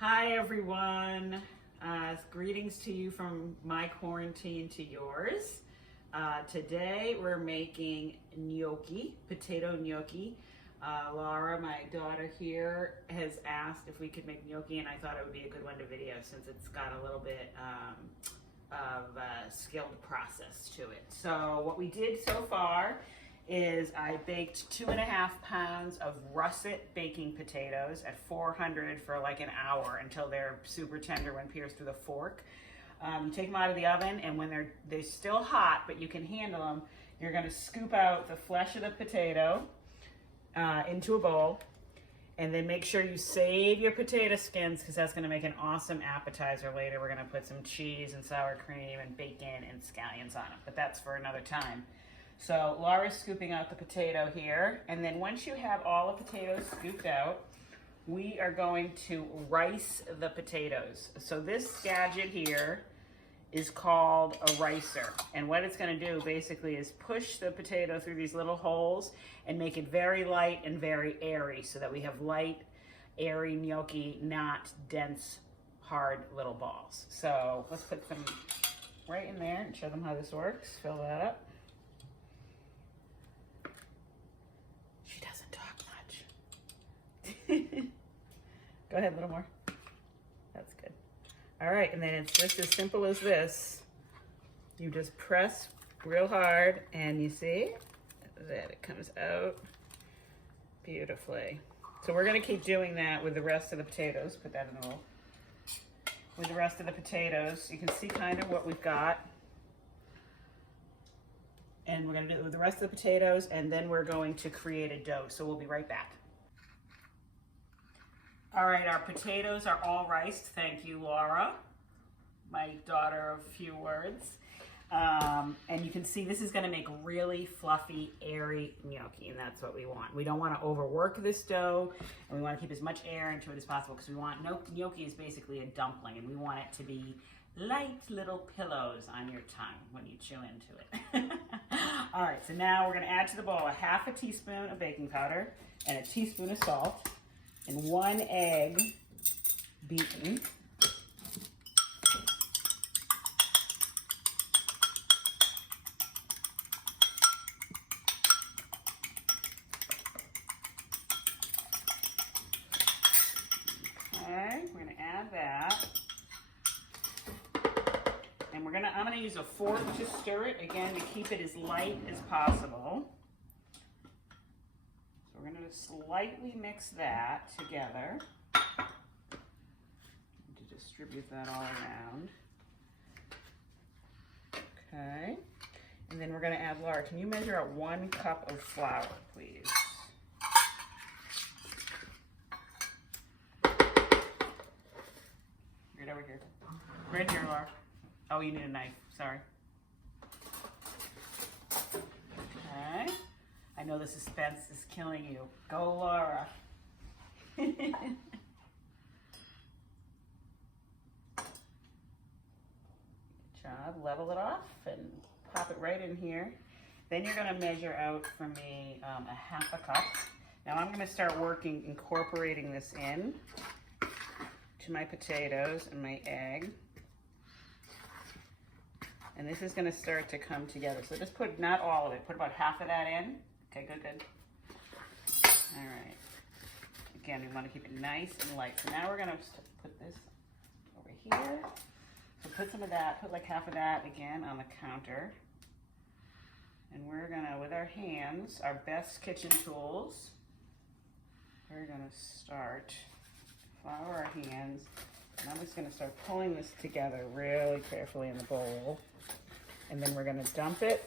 Hi everyone, greetings to you from my quarantine to yours. Today we're making gnocchi, potato gnocchi. Laura, my daughter here, has asked if we could make gnocchi, and I thought it would be a good one to video since it's got a little bit of a skilled process to it. So what we did so far is I baked 2.5 pounds of Russet baking potatoes at 400 for like an hour until they're super tender when pierced with a fork. You take them out of the oven, and when they're still hot, but you can handle them, you're going to scoop out the flesh of the potato into a bowl, and then make sure you save your potato skins because that's going to make an awesome appetizer later. We're going to put some cheese and sour cream and bacon and scallions on it, but that's for another time. So Laura's scooping out the potato here, and then once you have all the potatoes scooped out, we are going to rice the potatoes. So this gadget here is called a ricer, and what it's going to do basically is push the potato through these little holes and make it very light and very airy so that we have light, airy gnocchi, not dense, hard little balls. So let's put them right in there and show them how this works. Fill that up. She doesn't talk much. Go ahead, a little more. That's good. All right, and then it's just as simple as this. You just press real hard, and you see that it comes out beautifully. So we're gonna keep doing that with the rest of the potatoes. Put that in the bowl. With the rest of the potatoes, you can see kind of what we've got. And we're gonna do it with the rest of the potatoes, and then we're going to create a dough. So we'll be right back. All right, our potatoes are all riced. Thank you, Laura, my daughter of few words. And you can see this is gonna make really fluffy, airy gnocchi, and that's what we want. We don't wanna overwork this dough, and we wanna keep as much air into it as possible because we want, gnocchi is basically a dumpling, and we want it to be light little pillows on your tongue when you chew into it. All right, so now we're gonna add to the bowl a 1/2 teaspoon of baking powder and a teaspoon of salt and 1 egg beaten. Okay, we're gonna add that. And I'm gonna use a fork to stir it, again, to keep it as light as possible. So we're gonna slightly mix that together to distribute that all around. Okay, and then we're gonna add, Laura, can you measure out 1 cup of flour, please? Right over here. Right here, Laura. Oh, you need a knife, sorry. Okay. I know the suspense is killing you. Go, Laura. Good job. Level it off and pop it right in here. Then you're gonna measure out for me a 1/2 cup. Now I'm gonna start incorporating this in to my potatoes and my egg. And this is gonna start to come together. So just put, not all of it, put about 1/2 of that in. Okay, good, good. All right. Again, we wanna keep it nice and light. So now we're gonna put this over here. So put some of that, put like 1/2 of that again on the counter. And we're gonna, with our hands, our best kitchen tools, we're gonna start, flour our hands. And I'm just gonna start pulling this together really carefully in the bowl. And then we're gonna dump it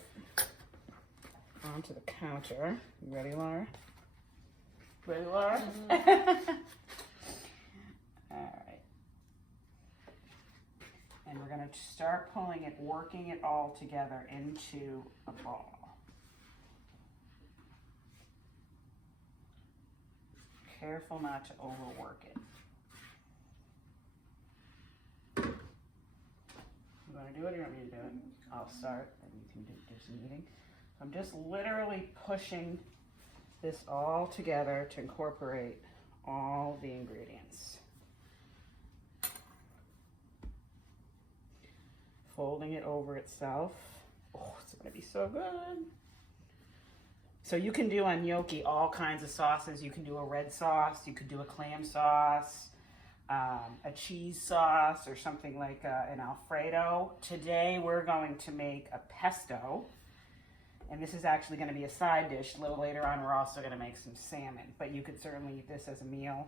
onto the counter. You ready, Laura? Ready, Laura? Mm-hmm. All right. And we're gonna start pulling it, working it all together into a ball. Careful not to overwork it. You want to do it or you want me to do it? I'll start and you can do some eating. I'm just literally pushing this all together to incorporate all the ingredients. folding it over itself. Oh, it's gonna be so good. So you can do on gnocchi all kinds of sauces. You can do a red sauce, you could do a clam sauce, a cheese sauce, or something like an Alfredo. Today we're going to make a pesto, and this is actually going to be a side dish. A little later on we're also going to make some salmon, but you could certainly eat this as a meal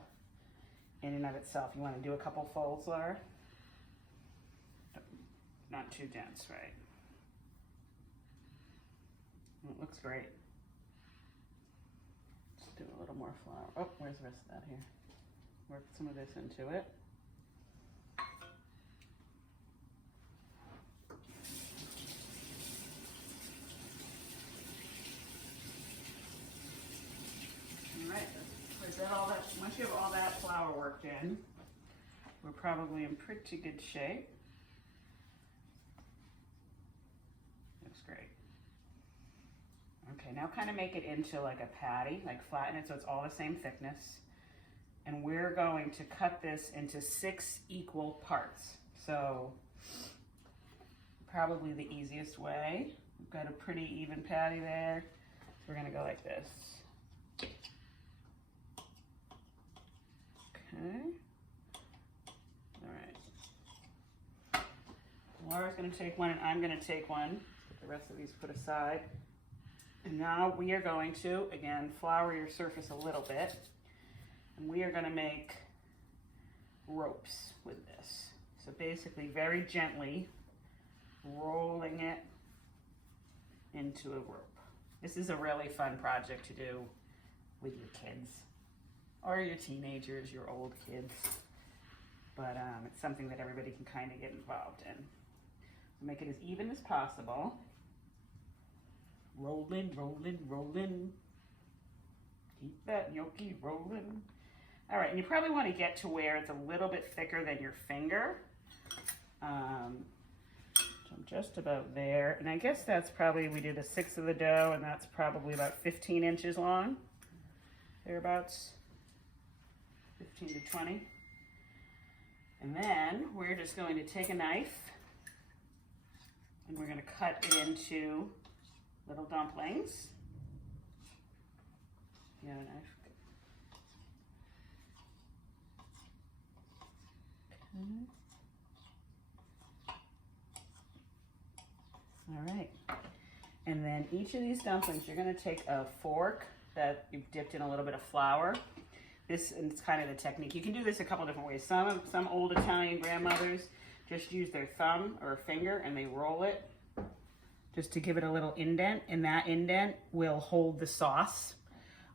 in and of itself. You want to do a couple folds, Laura? Not too dense, right? It looks great. Just do a little more flour. Oh, where's the rest of that here? Work some of this into it. All right, is that all that? Once you have all that flour worked in, we're probably in pretty good shape. Looks great. Okay, now kind of make it into like a patty, like flatten it so it's all the same thickness. And we're going to cut this into 6 equal parts. So probably the easiest way. We've got a pretty even patty there. So we're gonna go like this. Okay. All right. Laura's gonna take one and I'm gonna take one. Get the rest of these put aside. And now we are going to, again, flour your surface a little bit. And we are going to make ropes with this. So basically very gently rolling it into a rope. This is a really fun project to do with your kids or your teenagers, your old kids. But it's something that everybody can kind of get involved in. So make it as even as possible. Rolling, rolling, rolling. Keep that gnocchi rolling. All right, and you probably want to get to where it's a little bit thicker than your finger. So I'm just about there. And I guess that's probably, we did 1/6 of the dough, and that's probably about 15 inches long. Thereabouts. 15 to 20. And then we're just going to take a knife, and we're going to cut it into little dumplings. You have a knife? All right, and then each of these dumplings, you're going to take a fork that you've dipped in a little bit of flour. This is kind of the technique. You can do this a couple different ways. Some old Italian grandmothers just use their thumb or finger and they roll it just to give it a little indent, and that indent will hold the sauce.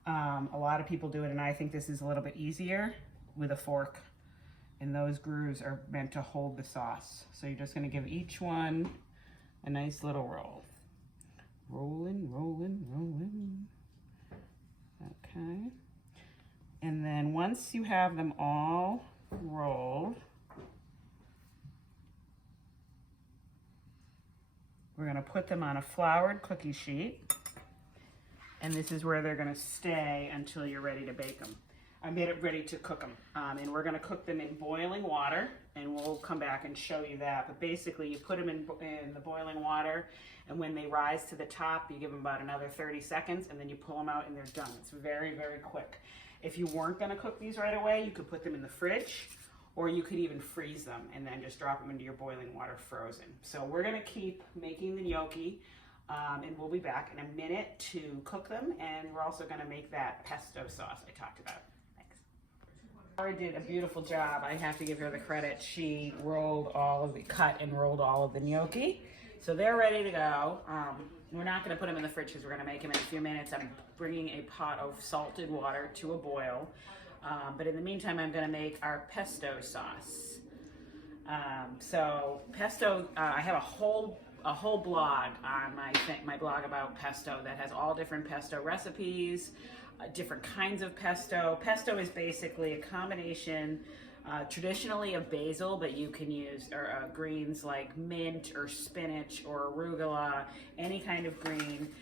A lot of people do it, and I think this is a little bit easier with a fork. And those grooves are meant to hold the sauce. So you're just gonna give each one a nice little roll. Rolling, rolling, rolling. Okay. And then once you have them all rolled, we're gonna put them on a floured cookie sheet. And this is where they're gonna stay until you're ready to bake them. I made it ready to cook them. And we're gonna cook them in boiling water, and we'll come back and show you that. But basically you put them in the boiling water, and when they rise to the top, you give them about another 30 seconds, and then you pull them out and they're done. It's very, very quick. If you weren't gonna cook these right away, you could put them in the fridge, or you could even freeze them and then just drop them into your boiling water frozen. So we're gonna keep making the gnocchi, and we'll be back in a minute to cook them, and we're also gonna make that pesto sauce I talked about. Laura did a beautiful job. I have to give her the credit. She cut and rolled all of the gnocchi. So they're ready to go. We're not gonna put them in the fridge because we're gonna make them in a few minutes. I'm bringing a pot of salted water to a boil. But in the meantime, I'm gonna make our pesto sauce. So pesto, I have a whole blog on my blog about pesto that has all different pesto recipes, different kinds of pesto. Pesto is basically a combination traditionally of basil, but you can use greens like mint or spinach or arugula, any kind of green.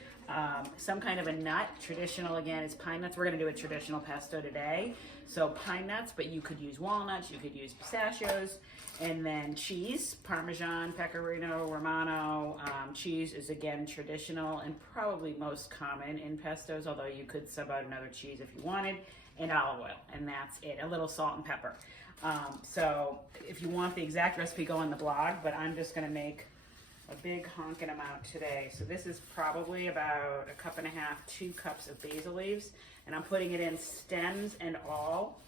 some kind of a nut. Traditional, again, is pine nuts. We're gonna do a traditional pesto today. So pine nuts, but you could use walnuts, you could use pistachios, and then cheese, Parmesan, Pecorino Romano. Cheese is, again, traditional and probably most common in pestos, although you could sub out another cheese if you wanted, and olive oil, and that's it. A little salt and pepper. So if you want the exact recipe, go on the blog, but I'm just gonna make a big honking amount today. So this is probably about 1.5 cups, 2 cups of basil leaves, and I'm putting it in stems and all.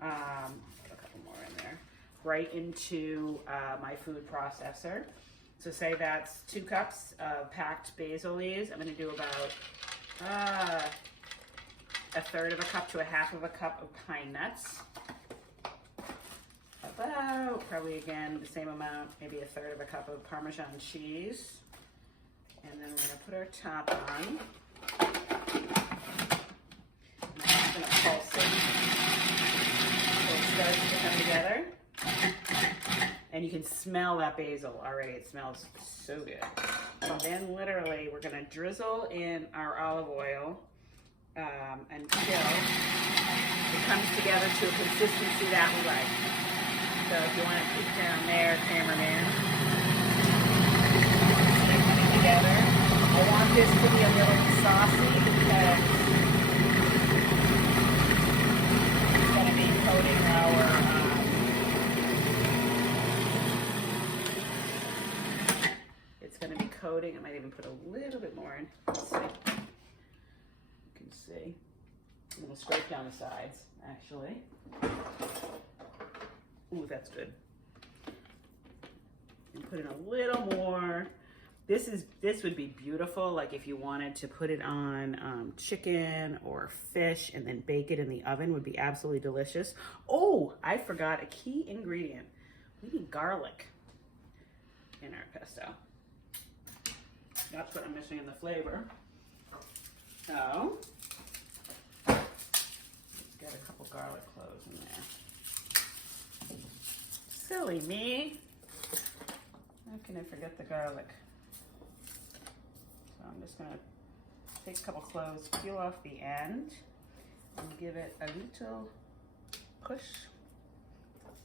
Put a couple more in there. Right into my food processor. So say that's 2 cups of packed basil leaves. I'm gonna do about 1/3 cup to 1/2 cup of pine nuts. About, probably again, the same amount, maybe 1/3 cup of Parmesan cheese. And then we're gonna put our top on. And I'm just gonna pulse it so it starts to come together. And you can smell that basil already. It smells so good. And then literally we're gonna drizzle in our olive oil until it comes together to a consistency that we like. So if you want to peek down there, cameraman, they're coming together. I want this to be a little saucy because it's going to be coating our I might even put a little bit more in. Let's see. You can see. I'm going to scrape down the sides, actually. Ooh, that's good. And put in a little more. This would be beautiful, like if you wanted to put it on chicken or fish and then bake it in the oven, would be absolutely delicious. Oh, I forgot a key ingredient. We need garlic in our pesto. That's what I'm missing in the flavor. So, let's get a couple garlic cloves in there. Silly me. How can I forget the garlic? So I'm just gonna take a couple cloves, peel off the end, and give it a little push.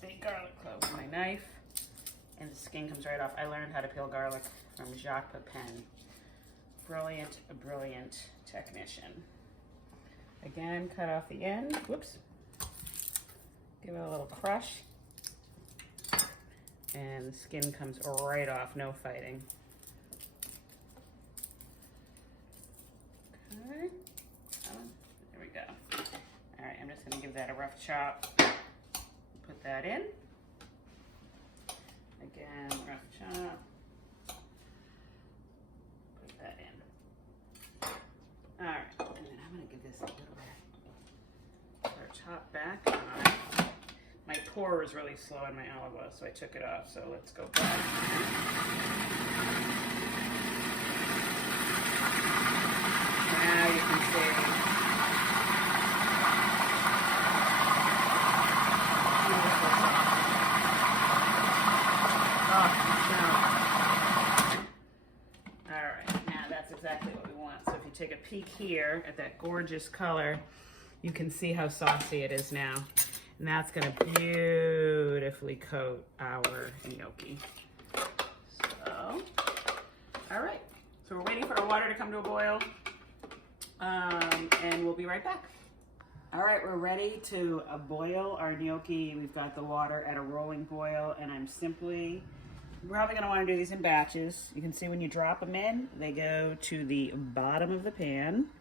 Big garlic clove with my knife, and the skin comes right off. I learned how to peel garlic from Jacques Pepin. Brilliant, brilliant technician. Again, cut off the end. Whoops. Give it a little crush. And the skin comes right off, no fighting. Okay. There we go. All right, I'm just gonna give that a rough chop. Put that in. Again, rough chop. Put that in. All right, and then I'm gonna give this a little bit. Put our top back on. My pour was really slow in my olive oil, so I took it off. So let's go back. Now you can see. Beautiful sauce. Oh, all right, now that's exactly what we want. So if you take a peek here at that gorgeous color, you can see how saucy it is now. And that's gonna beautifully coat our gnocchi. So, all right. So we're waiting for our water to come to a boil, and we'll be right back. All right, we're ready to boil our gnocchi. We've got the water at a rolling boil, and we're probably gonna wanna do these in batches. You can see when you drop them in, they go to the bottom of the pan.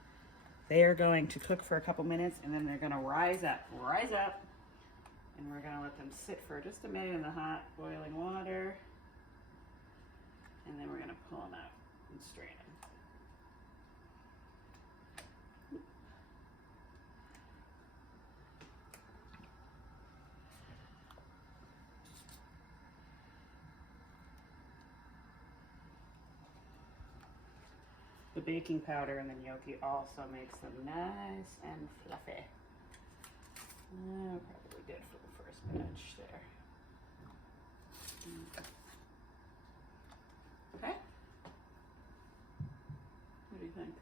They are going to cook for a couple minutes, and then they're gonna rise up. And we're gonna let them sit for just a minute in the hot boiling water. And then we're gonna pull them out and strain them. The baking powder in the gnocchi also makes them nice and fluffy. Probably good for the first batch there. Okay. What do you think?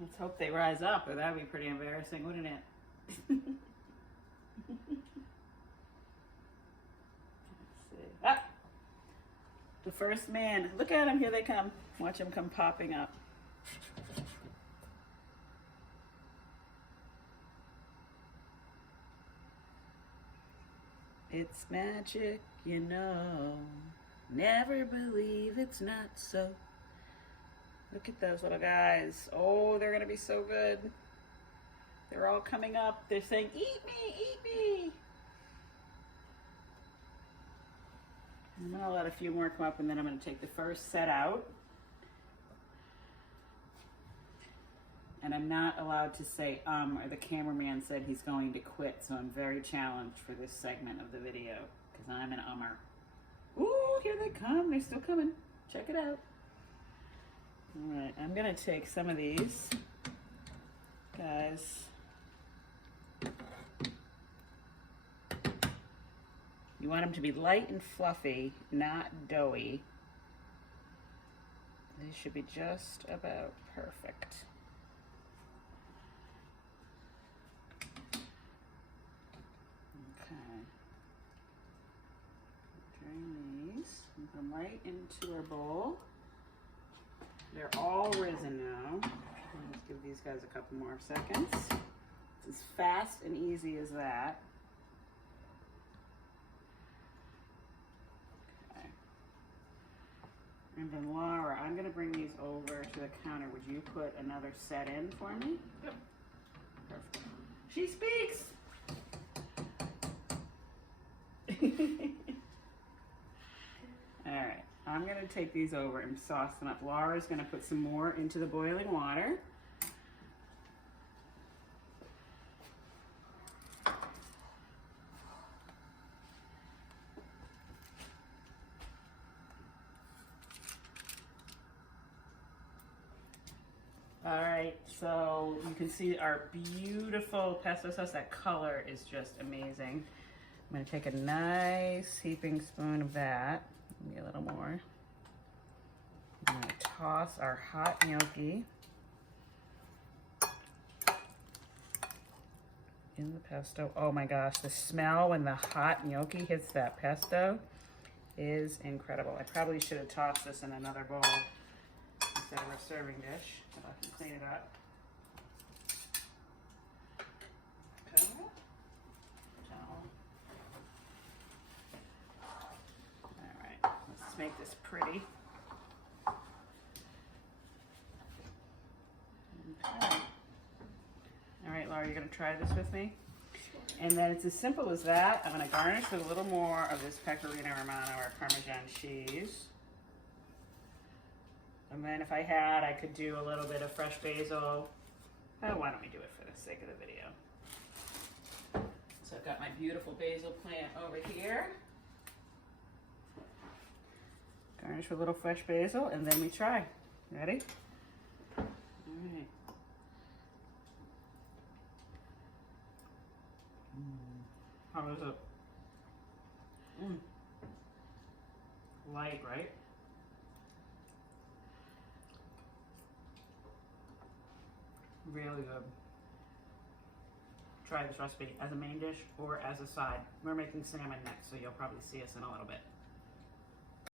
Let's hope they rise up, or that would be pretty embarrassing, wouldn't it? Let's see. Ah! The first man. Look at him. Here they come. Watch them come popping up. It's magic, you know. Never believe it's not so. Look at those little guys. Oh, they're going to be so good. They're all coming up. They're saying, eat me, eat me. I'm going to let a few more come up, and then I'm going to take the first set out. And I'm not allowed to say or the cameraman said he's going to quit, so I'm very challenged for this segment of the video, because I'm an ummer. Ooh, here they come. They're still coming. Check it out. All right, I'm gonna take some of these guys. You want them to be light and fluffy, not doughy. They should be just about perfect. Okay. Drain these and put them right into our bowl. They're all risen now. Let's give these guys a couple more seconds. It's as fast and easy as that. Okay. And then Laura, I'm gonna bring these over to the counter. Would you put another set in for me? Yep. Perfect. She speaks! All right. I'm going to take these over and sauce them up. Laura's going to put some more into the boiling water. All right, so you can see our beautiful pesto sauce. That color is just amazing. I'm going to take a nice heaping spoon of that. Maybe a little more. I'm going to toss our hot gnocchi in the pesto. Oh my gosh, the smell when the hot gnocchi hits that pesto is incredible. I probably should have tossed this in another bowl instead of a serving dish, so I can clean it up. Okay. Let's make this pretty. Okay. All right, Laura, you're gonna try this with me? And then it's as simple as that. I'm gonna garnish with a little more of this pecorino romano or Parmesan cheese. And then if I had, I could do a little bit of fresh basil. Oh, why don't we do it for the sake of the video? So I've got my beautiful basil plant over here. Garnish with a little fresh basil, and then we try. Ready? All right. How is it? Light, right? Really good. Try this recipe as a main dish or as a side. We're making salmon next, so you'll probably see us in a little bit.